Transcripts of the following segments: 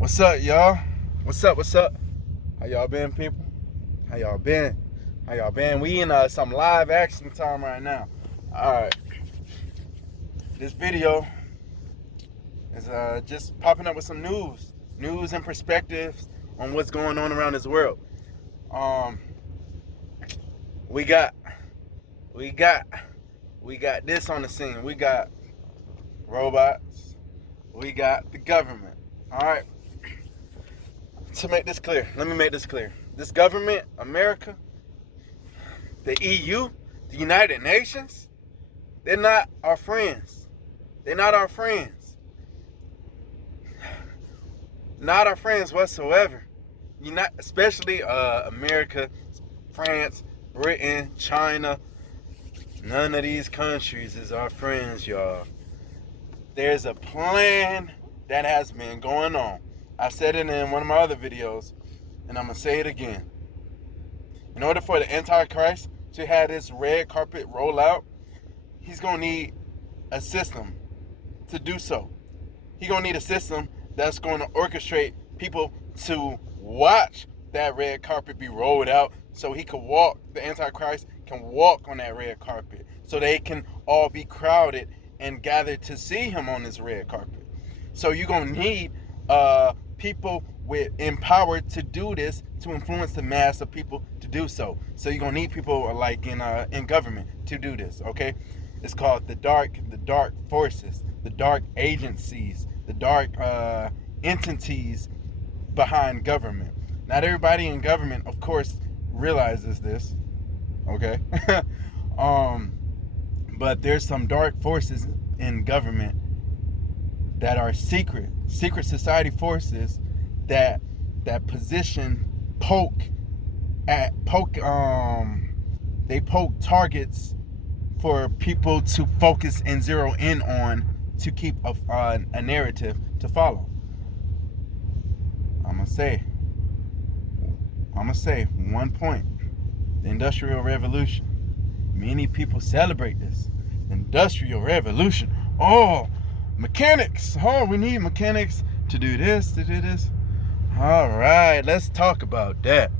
What's up, y'all? What's up? How y'all been, people? How y'all been? We in some live action time right now. Alright. This video is just popping up with some news and perspectives on what's going on around this world. We got this on the scene. We got robots. We got the government. Alright. To make this clear, let me make this clear. This government, America, the EU, the United Nations, they're not our friends. They're not our friends. Not our friends whatsoever. Especially America, France, Britain, China. None of these countries is our friends, y'all. There's a plan that has been going on. I said it in one of my other videos, and I'm going to say it again. In order for the Antichrist to have this red carpet roll out, he's going to need a system to do so. He's going to need a system that's going to orchestrate people to watch that red carpet be rolled out so he can walk, the Antichrist can walk on that red carpet so they can all be crowded and gathered to see him on this red carpet. So you're going to need people empowered to do this, to influence the mass of people to do so. So you're gonna need people like in government to do this. Okay, it's called the dark forces, the dark agencies, the dark entities behind government. Not everybody in government, of course, realizes this. Okay, but there's some dark forces in government that are secret society forces that poke targets for people to focus and zero in on to keep a narrative to follow. I'm gonna say one point: the Industrial Revolution. Many people celebrate this Industrial Revolution. Oh, mechanics. Oh, we need mechanics to do this, All right, let's talk about that.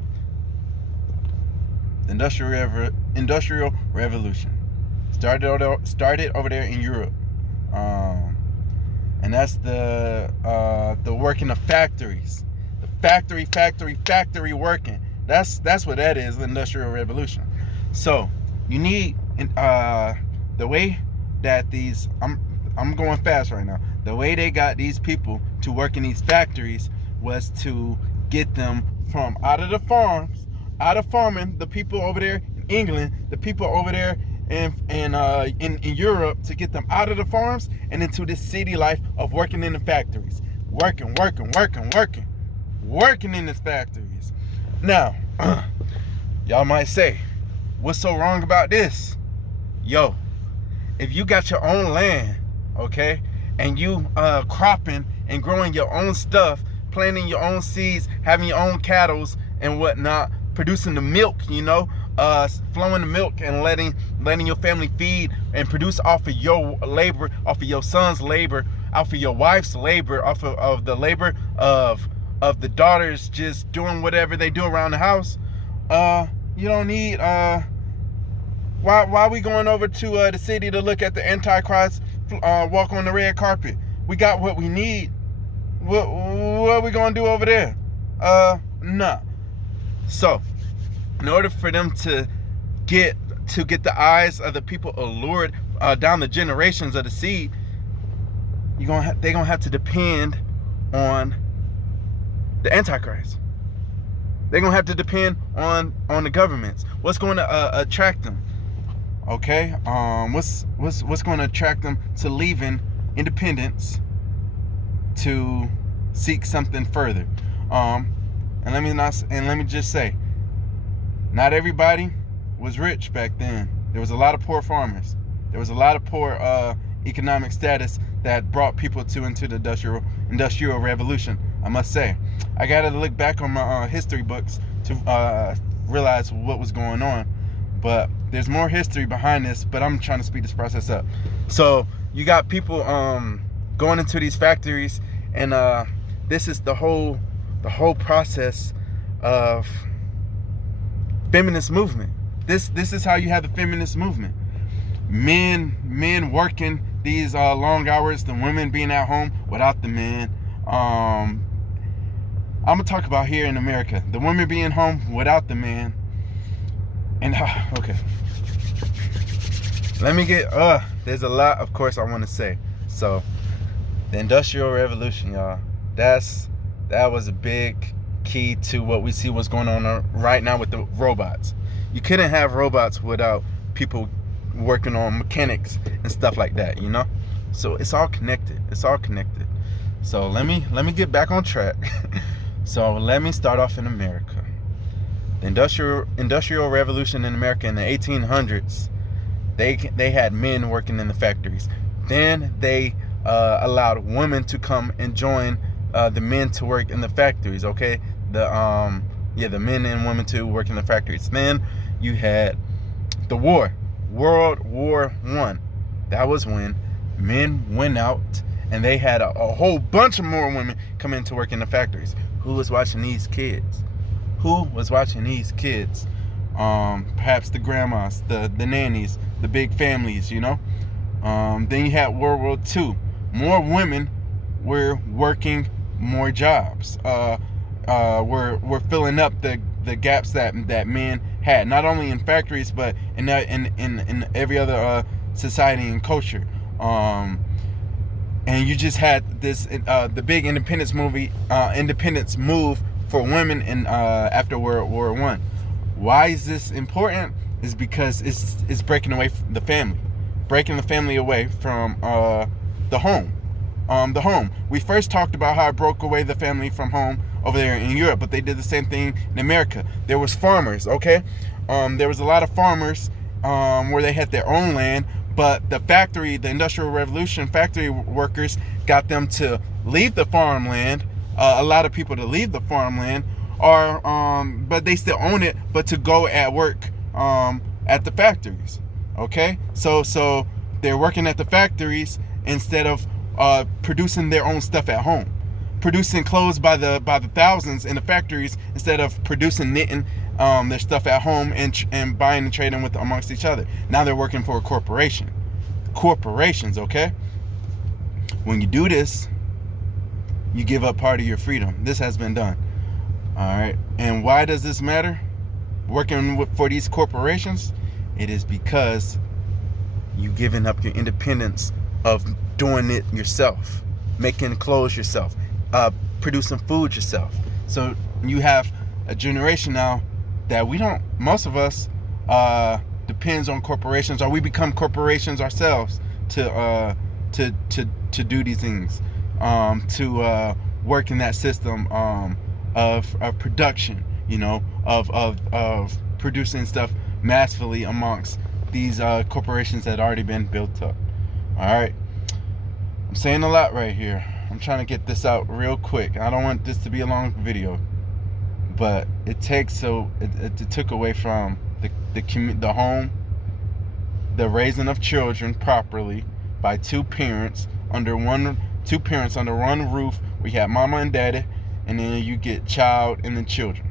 The Industrial Revolution started over there in Europe, and that's the working of factories, the factory working. That's what that is, the Industrial Revolution. So you need the way that these I'm going fast right now. The way they got these people to work in these factories was to get them from out of the farms, out of farming, the people over there in England, the people over there in Europe, to get them out of the farms and into this city life of working in the factories. Working in the factories. Now, y'all might say, what's so wrong about this? Yo, if you got your own land, okay, and you cropping and growing your own stuff, planting your own seeds, having your own cattle and whatnot, producing the milk, flowing the milk and letting your family feed and produce off of your labor, off of your son's labor, off of your wife's labor, off of the labor of the daughters just doing whatever they do around the house. You don't need why are we going over to the city to look at the Antichrist walk on the red carpet? We got what we need. What are we gonna do over there? Nah. So, in order for them to get the eyes of the people allured down the generations of the seed, they're gonna have to depend on the Antichrist. They're gonna have to depend on the governments. What's going to attract them? Okay, what's going to attract them to leaving independence to seek something further? And let me just say, not everybody was rich back then. There was a lot of poor farmers. There was a lot of poor economic status that brought people into the Industrial Revolution. I must say, I gotta look back on my history books to realize what was going on. But there's more history behind this, but I'm trying to speed this process up. So you got people going into these factories and this is the whole process of feminist movement. This is how you have the feminist movement. Men working these long hours, the women being at home without the men. I'm gonna talk about here in America, the women being home without the man. And okay, let me get there's a lot, of course, I want to say. So the Industrial Revolution, y'all, that was a big key to what we see what's going on right now with the robots. You couldn't have robots without people working on mechanics and stuff like that, you know. So it's all connected. So let me get back on track. So let me start off in America. The industrial revolution in America in the 1800s, they had men working in the factories. Then they allowed women to come and join the men to work in the factories. Okay, the men and women to work in the factories. Then you had the war, World War I. That was when men went out and they had a whole bunch of more women come in to work in the factories. Who was watching these kids? Perhaps the grandmas, the nannies, the big families, you know. Then you had World War II. More women were working more jobs. We're filling up the gaps that men had, not only in factories but in every other society and culture. And you just had this the big independence move for women in after World War I. Why is this important? Is because it's breaking away from the family away from the home. We first talked about how it broke away the family from home over there in Europe, but they did the same thing in America. There was farmers, okay? There was a lot of farmers where they had their own land, but the Industrial Revolution, factory workers got them to leave the farmland, a lot of people to leave the farmland, or but they still own it, but to go at work at the factories, okay? So they're working at the factories instead of producing their own stuff at home, producing clothes by the thousands in the factories instead of knitting their stuff at home and buying and trading with amongst each other. Now they're working for a corporation. Corporations, okay? When you do this, you give up part of your freedom. This has been done. All right. And why does this matter? Working for these corporations, it is because you giving up your independence of doing it yourself, making clothes yourself, producing food yourself. So you have a generation now that most of us depends on corporations, or we become corporations ourselves to do these things, to work in that system of production, you know, of producing stuff massively amongst these corporations that already been built up. All right, I'm saying a lot right here. I'm trying to get this out real quick. I don't want this to be a long video, but it took away from the home, the raising of children properly by two parents under one roof. We have mama and daddy, and then you get child and then children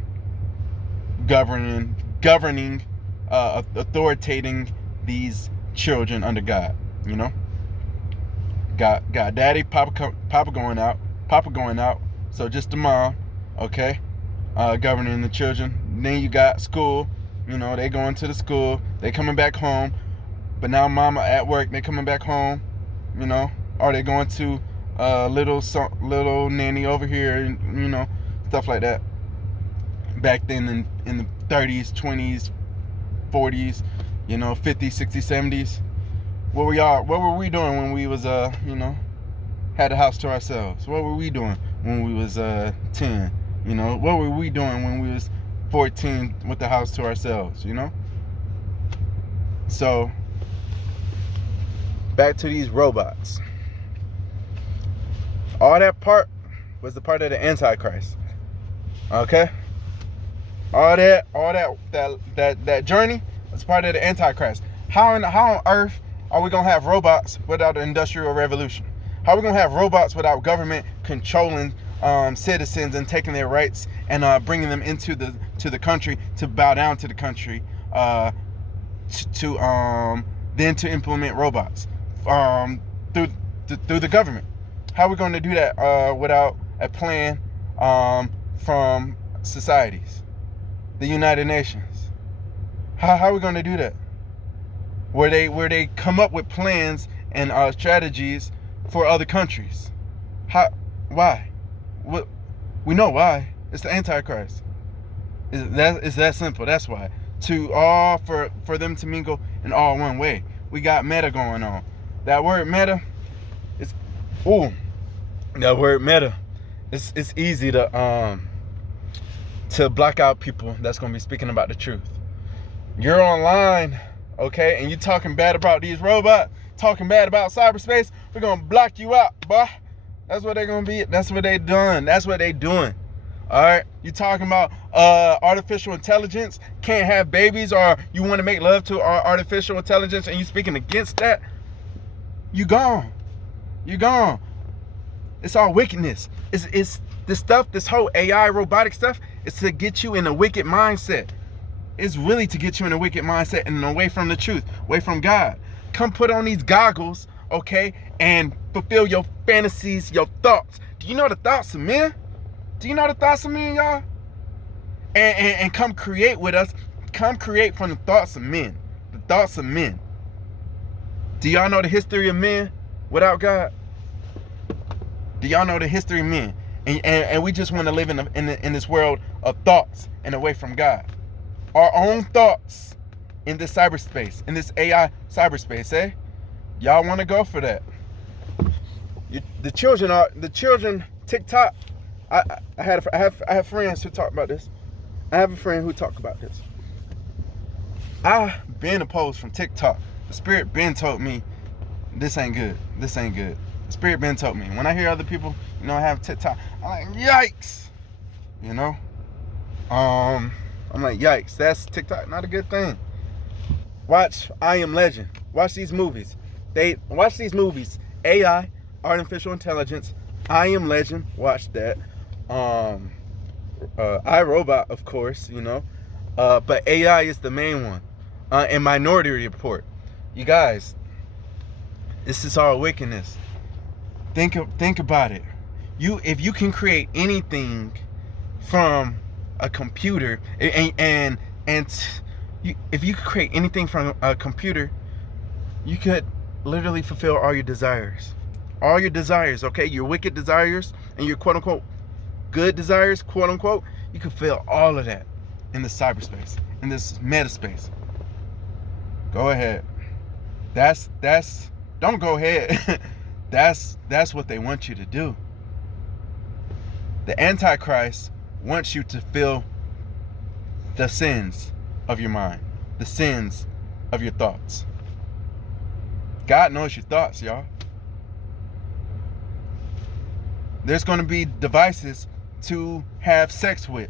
governing, authoritating these children under God. You know, got daddy, papa going out, so just the mom, okay, governing the children. Then you got school, you know, they going to the school, they coming back home, but now mama at work, they coming back home, you know, or they going to little nanny over here, you know, stuff like that. Back then in the 30s, 20s, 40s, you know, 50s, 60s, 70s, what were we doing when we was you know, had a house to ourselves? What were we doing when we was 10? You know, what were we doing when we was 14 with the house to ourselves, you know? So back to these robots. All that part was the part of the Antichrist. Okay? All that journey was part of the Antichrist. How on earth are we gonna have robots without an industrial revolution? How are we gonna have robots without government controlling citizens and taking their rights and bringing them into the country to bow down to the country, then to implement robots through the government. How are we going to do that without a plan from societies, the United Nations? How are we going to do that? Where they come up with plans and strategies for other countries. Why? What? We know why. It's the Antichrist. It's that simple. That's why. For them to mingle in all one way. We got meta going on. That word meta is it's easy to block out people that's gonna be speaking about the truth. You're online, okay, and you talking bad about these robots, talking bad about cyberspace, we're gonna block you out, boy. That's what they're gonna be. That's what they done. That's what they doing. All right, you talking about artificial intelligence can't have babies, or you want to make love to artificial intelligence, and you speaking against that? You gone. It's all wickedness. It's this stuff. This whole AI robotic stuff is to get you in a wicked mindset. It's really to get you in a wicked mindset and away from the truth, away from God. Come put on these goggles, okay, and fulfill your fantasies, your thoughts. Do you know the thoughts of men? Do you know the thoughts of men, y'all? And come create with us. Come create from the thoughts of men. The thoughts of men. Do y'all know the history of men without God? Do y'all know the history of men? And we just want to live in this world of thoughts and away from God. Our own thoughts in this cyberspace, in this AI cyberspace, eh? Y'all want to go for that? The children TikTok. I have friends who talk about this. I have a friend who talk about this. I've been opposed from TikTok. The Spirit been told me this ain't good. This ain't good. The Spirit been told me. When I hear other people, have TikTok, I'm like, yikes. I'm like, yikes. That's TikTok, not a good thing. Watch I Am Legend. Watch these movies. Watch these movies. AI, artificial intelligence, I Am Legend. Watch that. iRobot, of course, but AI is the main one. And Minority Report. You guys, this is all wickedness. Think about it. If you can create anything from a computer, if you could create anything from a computer, you could literally fulfill all your desires. All your desires, okay? Your wicked desires and your quote unquote good desires, quote unquote, you can fulfill all of that in the cyberspace, in this meta space. Go ahead. Don't go ahead. That's what they want you to do. The Antichrist wants you to feel the sins of your mind, the sins of your thoughts. God knows your thoughts, y'all. There's going to be devices to have sex with,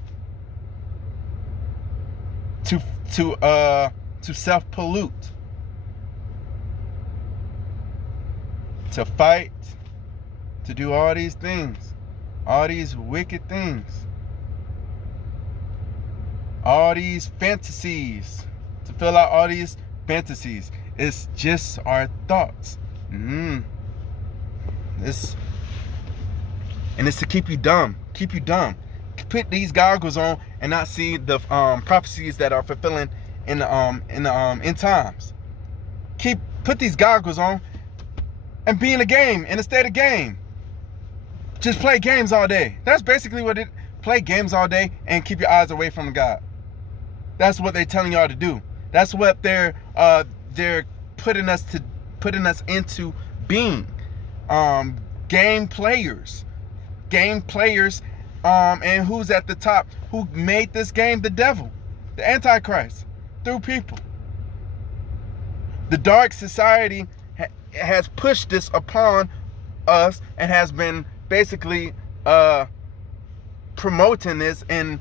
to self-pollute, to fight, to do all these things, all these wicked things, all these fantasies, to fill out all these fantasies. It's just our thoughts. It's to keep you dumb. Put these goggles on and not see the prophecies that are fulfilling in end times. Put these goggles on and be in a game, in a state of game. Just play games all day. That's basically what it. Play games all day and keep your eyes away from God. That's what they're telling y'all to do. That's what they're putting us into being. Game players. And who's at the top? Who made this game? The devil, the Antichrist, through people. The dark society has pushed this upon us and has been basically promoting this and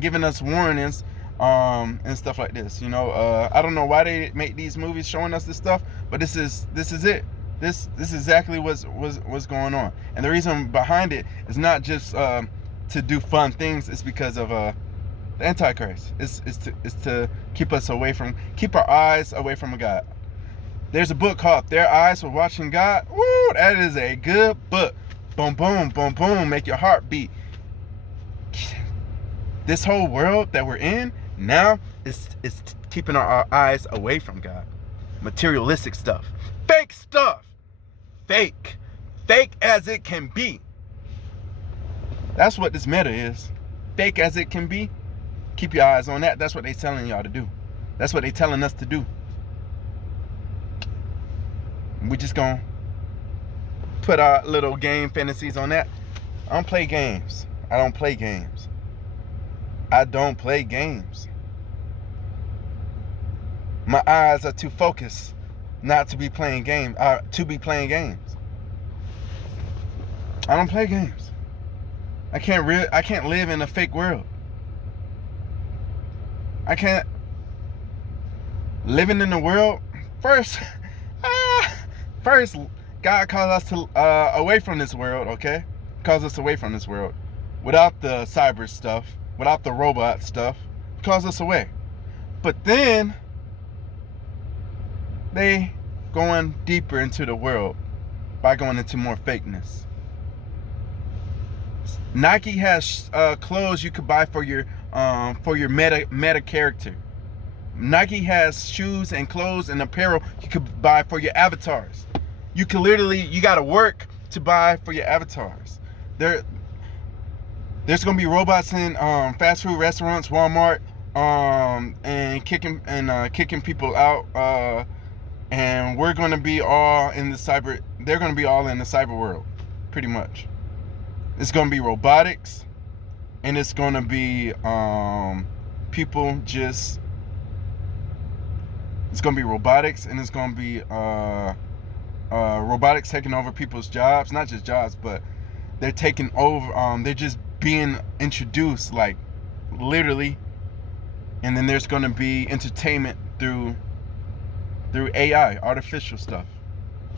giving us warnings and stuff like this. I don't know why they make these movies showing us this stuff, but this is it. This is exactly what's going on. And the reason behind it is not just to do fun things. It's because of the Antichrist. It's to keep our eyes away from God. There's a book called Their Eyes Were Watching God. Woo, that is a good book. Boom, boom, boom, boom. Make your heart beat. This whole world that we're in now is keeping our eyes away from God. Materialistic stuff. Fake stuff. Fake. Fake as it can be. That's what this meta is. Fake as it can be. Keep your eyes on that. That's what they're telling y'all to do. That's what they're telling us to do. We just gonna put our little game fantasies on that. I don't play games. I don't play games. I don't play games. My eyes are too focused not to be playing games. To be playing games. I don't play games. I can't live in a fake world. I can't. Living in the world first. First, God calls us to away from this world, okay? Calls us away from this world. Without the cyber stuff, without the robot stuff, calls us away. But then, they going deeper into the world by going into more fakeness. Nike has clothes you could buy for your meta character. Nike has shoes and clothes and apparel you could buy for your avatars. You can you gotta work to buy for your avatars. There's gonna be robots in fast food restaurants, Walmart, and kicking people out. And we're gonna be all in the cyber. They're gonna be all in the cyber world, pretty much. It's gonna be robotics, and it's gonna be people just. It's gonna be robotics, and it's gonna be robotics taking over people's jobs. Not just jobs, but they're taking over. They're just being introduced, like literally. And then there's gonna be entertainment through AI, artificial stuff,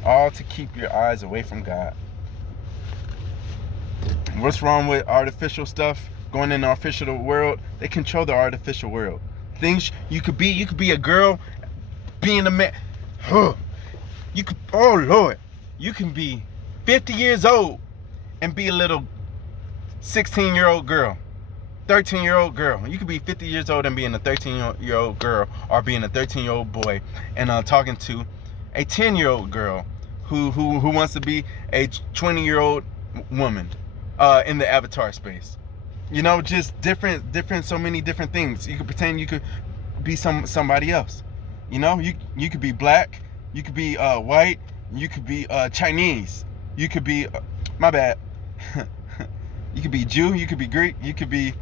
all to keep your eyes away from God. What's wrong with artificial stuff? Going in the artificial world, they control the artificial world. Things you could be a girl. Being a man, you could. Oh Lord, you can be 50 years old and be a little 16-year-old girl, 13-year-old girl. You could be 50 years old and being a 13-year-old girl, or being a 13-year-old boy and talking to a 10-year-old girl who wants to be a 20-year-old woman in the avatar space. You know, just different, so many different things. You could pretend you could be somebody else. You know, you could be black, you could be white, you could be Chinese, you could be my bad. You could be Jew, you could be Greek, you could be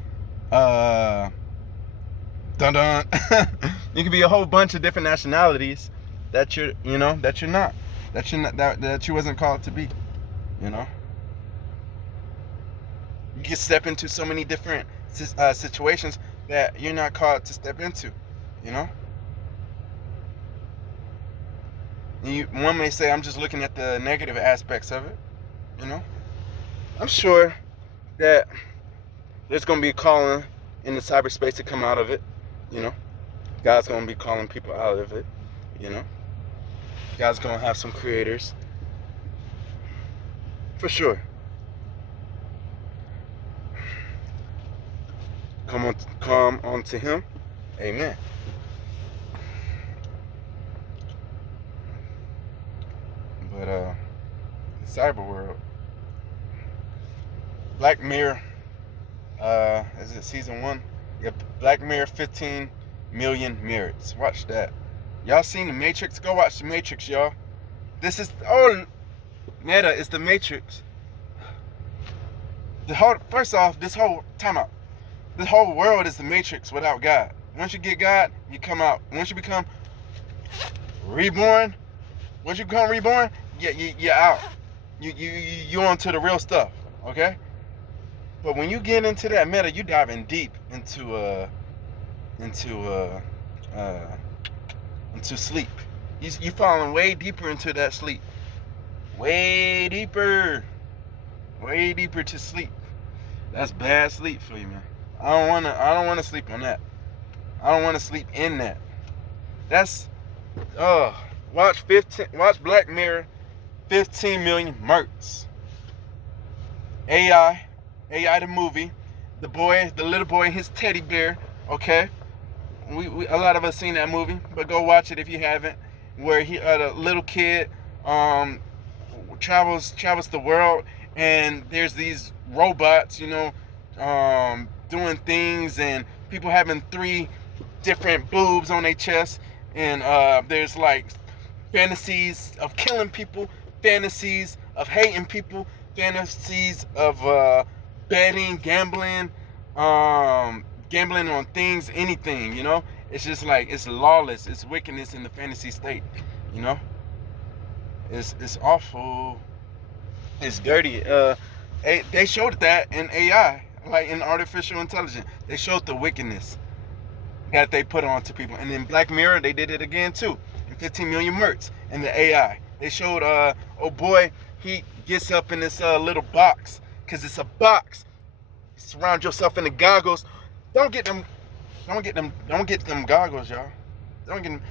dun dun. You could be a whole bunch of different nationalities that you're not, that you wasn't called to be. You know, you can step into so many different situations that you're not called to step into. You know. One may say, I'm just looking at the negative aspects of it, you know. I'm sure that there's going to be a calling in the cyberspace to come out of it, you know. God's going to be calling people out of it, you know. God's going to have some creators, for sure. Come on to Him, amen. But the cyber world, Black Mirror, is it season 1? Yeah, Black Mirror, 15 million mirrors. Watch that. Y'all seen The Matrix? Go watch The Matrix, y'all. This is Meta is The Matrix. First off, this whole world is The Matrix without God. Once you get God, you come out. Once you become reborn, you're out. You onto the real stuff, okay? But when you get into that meta, you diving deep into sleep. You falling way deeper into that sleep. Way deeper. Way deeper to sleep. That's bad sleep for you, man. I don't wanna sleep on that. I don't wanna sleep in that. That's watch Black Mirror, 15 million mercs. AI the movie, the little boy and his teddy bear, okay? We a lot of us seen that movie, but go watch it if you haven't. Where the little kid travels the world, and there's these robots, doing things, and people having 3 different boobs on their chest, and there's like fantasies of killing people, fantasies of hating people, fantasies of betting, gambling on things, anything, It's just like, it's lawless, it's wickedness in the fantasy state, It's awful. It's dirty. They showed that in AI, like in artificial intelligence. They showed the wickedness that they put onto people. And in Black Mirror, they did it again too. In 15 million mercs in the AI. They showed, oh boy, he gets up in this little box, because it's a box. Surround yourself in the goggles. Don't get them goggles, y'all. Don't get them.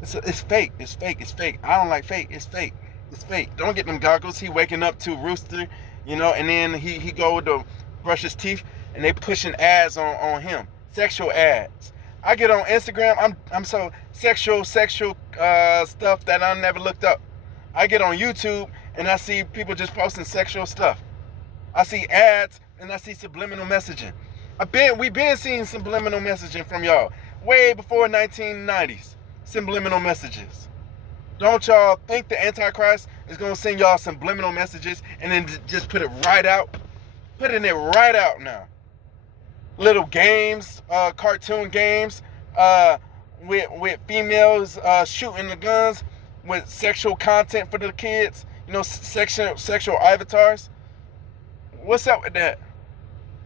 It's fake. It's fake. It's fake. I don't like fake. It's fake. It's fake. Don't get them goggles. He waking up to Rooster, and then he go to brush his teeth, and they pushing ads on him. Sexual ads. I get on Instagram. I'm so sexual stuff that I never looked up. I get on YouTube and I see people just posting sexual stuff. I see ads and I see subliminal messaging. We've been seeing subliminal messaging from y'all way before 1990s. Subliminal messages. Don't y'all think the Antichrist is gonna send y'all subliminal messages and then just put it right out? Put it right out now. Little games, cartoon games, with females shooting the guns, with sexual content for the kids, sexual avatars. What's up with that?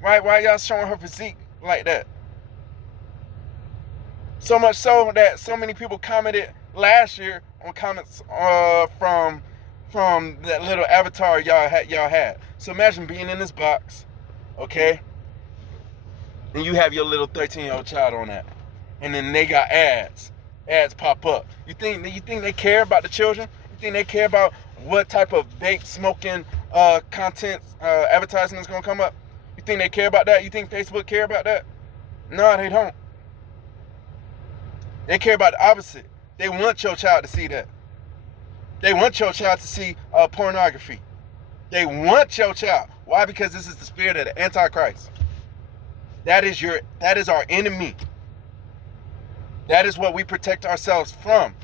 Why y'all showing her physique like that? So much so that so many people commented last year on comments from that little avatar y'all had. So imagine being in this box, okay? And you have your little 13-year-old child on that. And then they got ads. Ads pop up. You think they care about the children? You think they care about what type of vape smoking content advertising is gonna come up? You think they care about that? You think Facebook care about that? No, they don't. They care about the opposite. They want your child to see that. They want your child to see pornography. They want your child. Why? Because this is the spirit of the Antichrist. That is our enemy. That is what we protect ourselves from.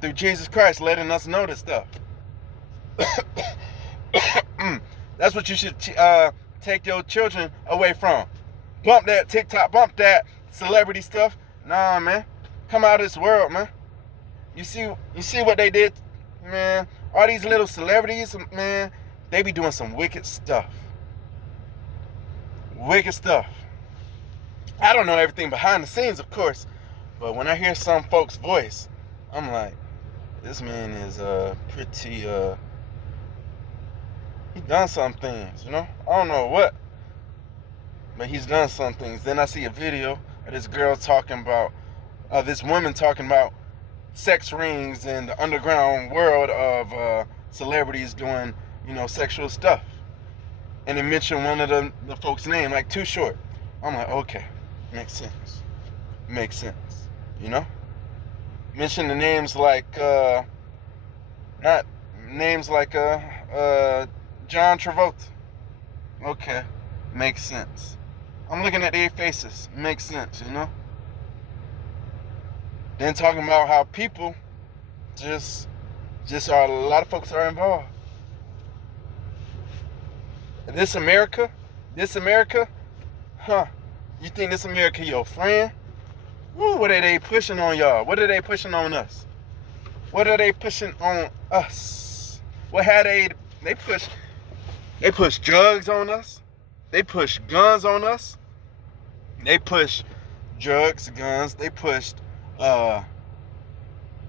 Through Jesus Christ letting us know this stuff. That's what you should take your children away from. Bump that TikTok, bump that celebrity stuff. Nah, man. Come out of this world, man. You see what they did, man? All these little celebrities, man, they be doing some wicked stuff. Wicked stuff. I don't know everything behind the scenes, of course, but when I hear some folks' voice, I'm like, this man is pretty he done some things, I don't know what, but he's done some things. Then I see a video of this woman talking about sex rings and the underground world of celebrities doing, sexual stuff. And it mentioned one of the folks' name, like Too Short. I'm like, okay, makes sense. Mention the names like, not names like John Travolta. Okay, makes sense. I'm looking at their faces, makes sense, Then talking about how people just are, a lot of folks are involved. This America, huh? You think this America your friend? Woo, what are they pushing on y'all? What are they pushing on us? What are they pushing on us? What had they push drugs on us. They push guns on us. They push drugs, guns. They pushed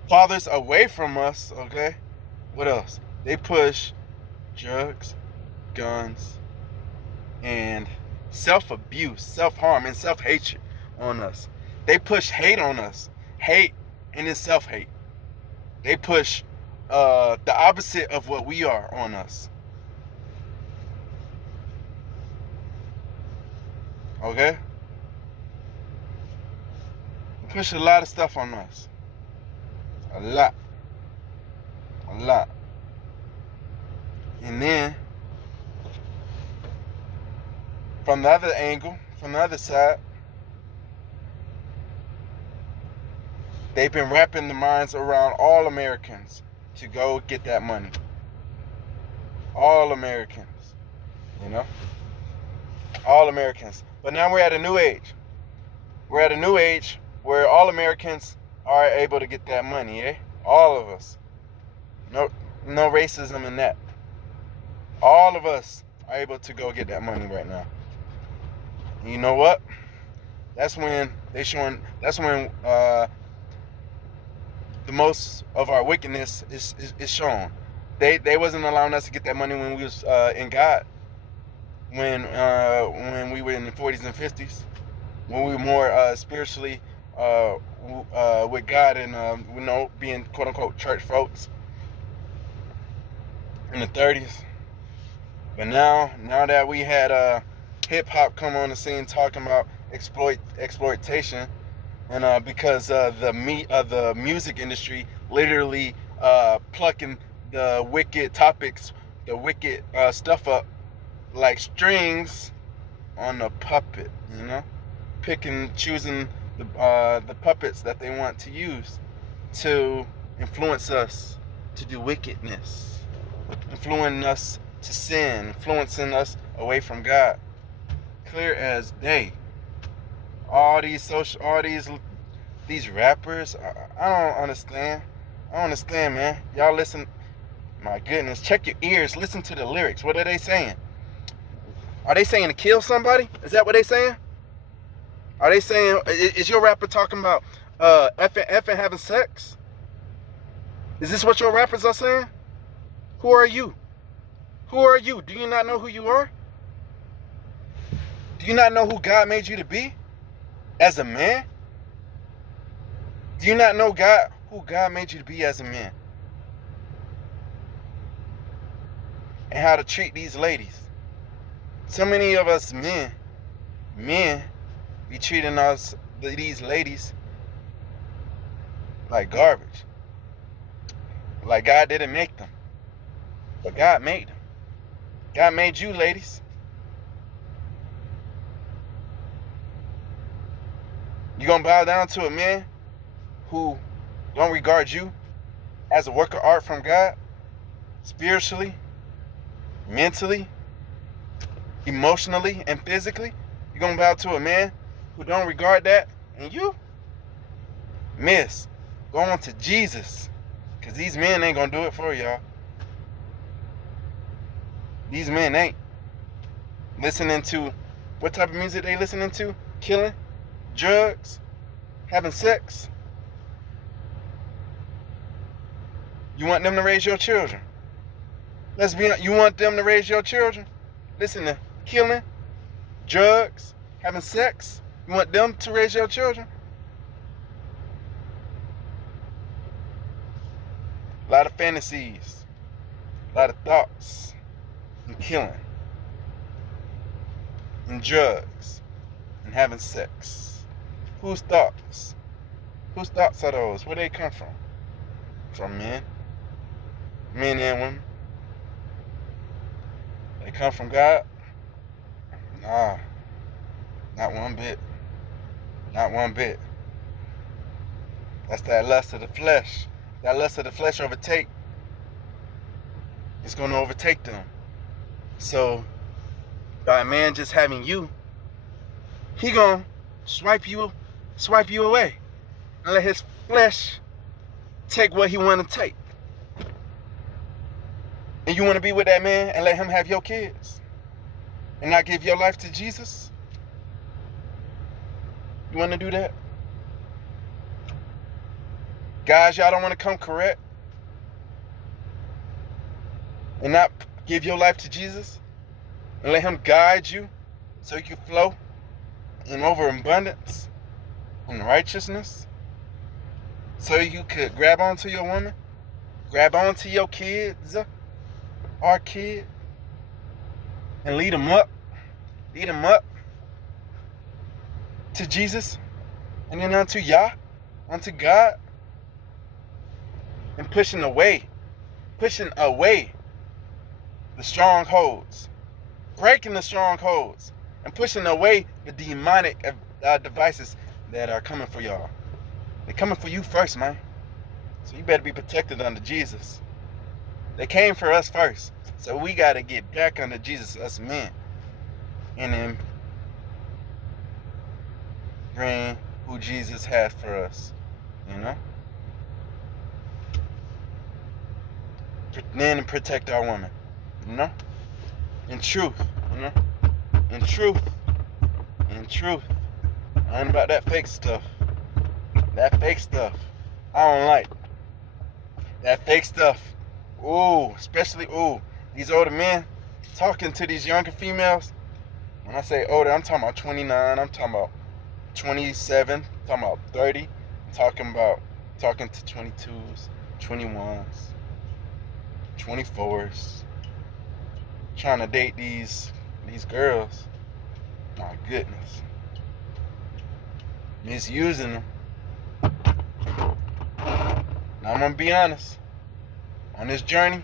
fathers away from us, okay? What else? They push drugs, guns, and self-abuse, self-harm, and self-hatred on us. They push hate on us. Hate and it's self-hate. They push the opposite of what we are on us. Okay? They push a lot of stuff on us. A lot. A lot. And then, from the other angle, from the other side, they've been wrapping the minds around all Americans to go get that money. All Americans. You know? All Americans. But now we're at a new age. We're at a new age where all Americans are able to get that money, eh? All of us. No racism in that. All of us are able to go get that money right now. And you know what? That's when the most of our wickedness is shown. They wasn't allowing us to get that money when we was in God. When we were in the 40s and 50s, when we were more spiritually with God and being quote unquote church folks in the 30s. But now that we had hip hop come on the scene talking about exploitation, and because the music industry literally plucking the wicked topics, the wicked stuff up like strings on a puppet, choosing the puppets that they want to use to influence us to do wickedness, influencing us to sin, influencing us away from God. Clear as day. All these rappers, I don't understand. I don't understand, man. Y'all listen. My goodness, check your ears. Listen to the lyrics. What are they saying? Are they saying to kill somebody? Is that what they saying? Are they saying, is your rapper talking about effing having sex? Is this what your rappers are saying? Who are you? Who are you? Do you not know who you are? Do you not know who God made you to be as a man? Do you not know who God made you to be as a man? And how to treat these ladies. So many of us men be treating these ladies like garbage. Like God didn't make them. But God made them. God made you, ladies. You gonna bow down to a man who don't regard you as a work of art from God? Spiritually, mentally, emotionally, and physically? You gonna bow to a man who don't regard that? And you? Miss, go on to Jesus. Because these men ain't gonna do it for y'all. These men ain't. Listening to, what type of music they listening to? Killing? Drugs? Having sex? You want them to raise your children? You want them to raise your children? Listen to killing, drugs, having sex? You want them to raise your children? A lot of fantasies, a lot of thoughts, and killing, and drugs, and having sex. Whose thoughts? Whose thoughts are those? Where they come from? From men. Men and women. They come from God? Nah. Not one bit. Not one bit. That's that lust of the flesh. That lust of the flesh overtake. It's going to overtake them. So, by a man just having you, he going to swipe you away and let his flesh take what he want to take. And you want to be with that man and let him have your kids and not give your life to Jesus? You want to do that? Guys, y'all don't want to come correct? and not give your life to Jesus and let him guide you so you can flow in overabundance and righteousness, so you could grab onto your woman, grab onto your kids, our kid, and lead them up to Jesus, and then unto Yah, unto God, and pushing away the strongholds, breaking the strongholds, and pushing away the demonic devices that are coming for y'all. They're coming for you first, man. So you better be protected under Jesus. They came for us first. So we got to get back under Jesus, us men. And then bring who Jesus has for us, you know? Then protect our women, you know? In truth, you know? In truth. I ain't about that fake stuff. That fake stuff. I don't like that fake stuff. Ooh, especially, these older men talking to these younger females. When I say older, I'm talking about 29, I'm talking about 27, I'm talking about 30, I'm talking to 22s, 21s, 24s, trying to date these girls. My goodness. Misusing them. Now I'm gonna be honest. On this journey,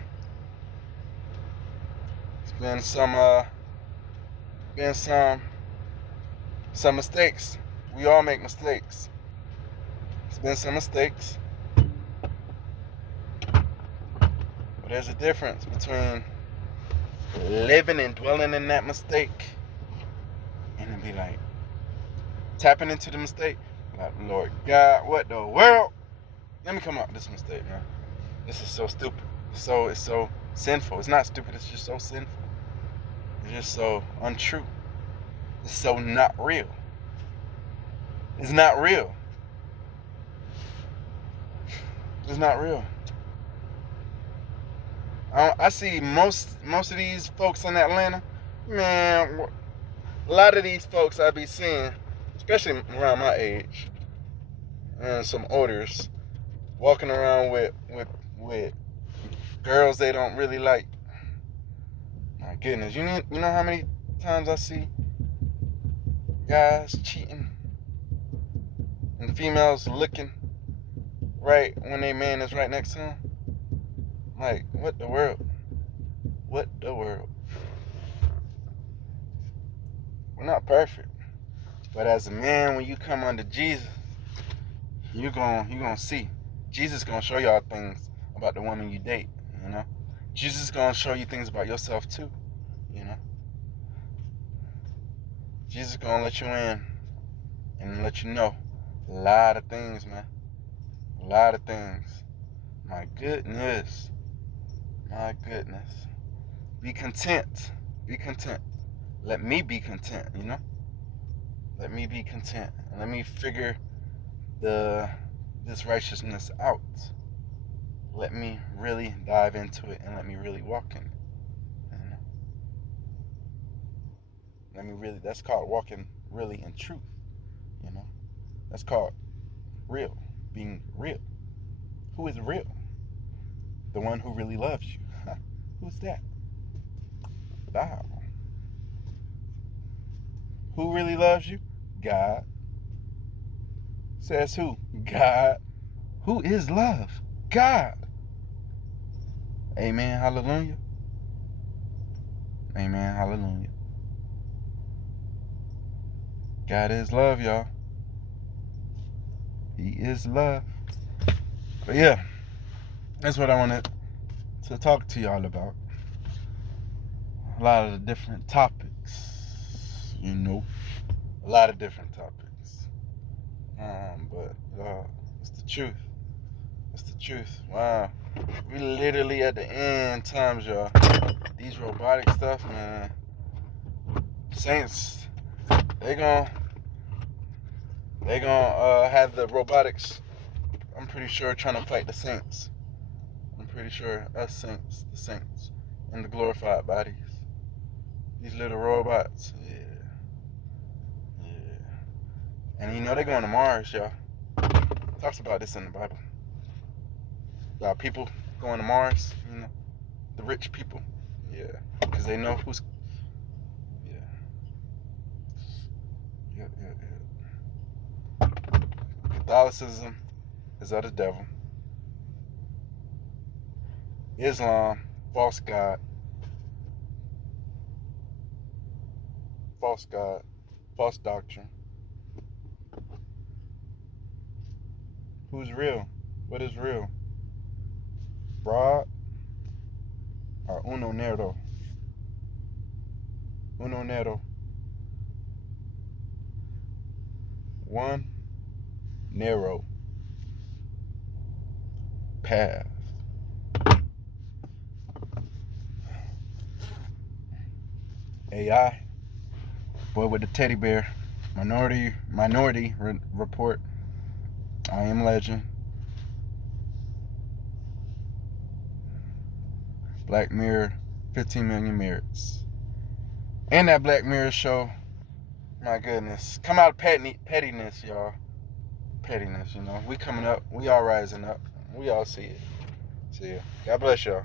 it's been some mistakes. We all make mistakes. It's been some mistakes. But there's a difference between living and dwelling in that mistake and then be like tapping into the mistake. Like, Lord God, what the world? Let me come out with this mistake, man. This is so stupid. It's so sinful. It's not stupid, it's just so sinful. It's just so untrue. It's so not real. It's not real. It's not real. I see most of these folks in Atlanta, man, a lot of these folks I be seeing, especially around my age, and some olders, walking around with girls they don't really like. My goodness, you know how many times I see guys cheating and females looking right when their man is right next to them? Like, what the world? What the world? We're not perfect, but as a man, when you come under Jesus, you're gonna see. Jesus gonna show y'all things about the woman you date, you know? Jesus gonna show you things about yourself too, you know? Jesus gonna let you in and let you know a lot of things, man. A lot of things. My goodness. My goodness. Be content. Be content. Let me be content, you know? Let me be content. And let me figure this righteousness out. Let me really dive into it and let me really walk in it. You know? Let me really, that's called walking really in truth. You know? That's called real. Being real. Who is real? The one who really loves you. Who's that? Thou. Who really loves you? God. Says who? God. Who is love? God. Amen. Hallelujah. Amen. Hallelujah. God is love, y'all. He is love. But yeah, that's what I wanted to talk to y'all about. A lot of the different topics, you know. A lot of different topics. But it's the truth. It's the truth. Wow. We literally at the end times, y'all. These robotic stuff, man. Saints, they gonna have the robotics, I'm pretty sure, trying to fight the saints. I'm pretty sure us saints, the saints, in the glorified bodies. These little robots. Yeah. And you know they're going to Mars, y'all. Talks about this in the Bible. About people going to Mars, you know, the rich people. Yeah. Because they know who's. Yeah. Catholicism is of the devil. Islam, false God. False God. False doctrine. Who's real? What is real? Broad or uno nero? Uno nero. One narrow path. AI. Boy with the teddy bear. Minority Report. I Am Legend. Black Mirror. 15 Million Merits. And that Black Mirror show. My goodness. Come out of pettiness, y'all. Pettiness, you know. We coming up. We all rising up. We all see it. See ya. God bless y'all.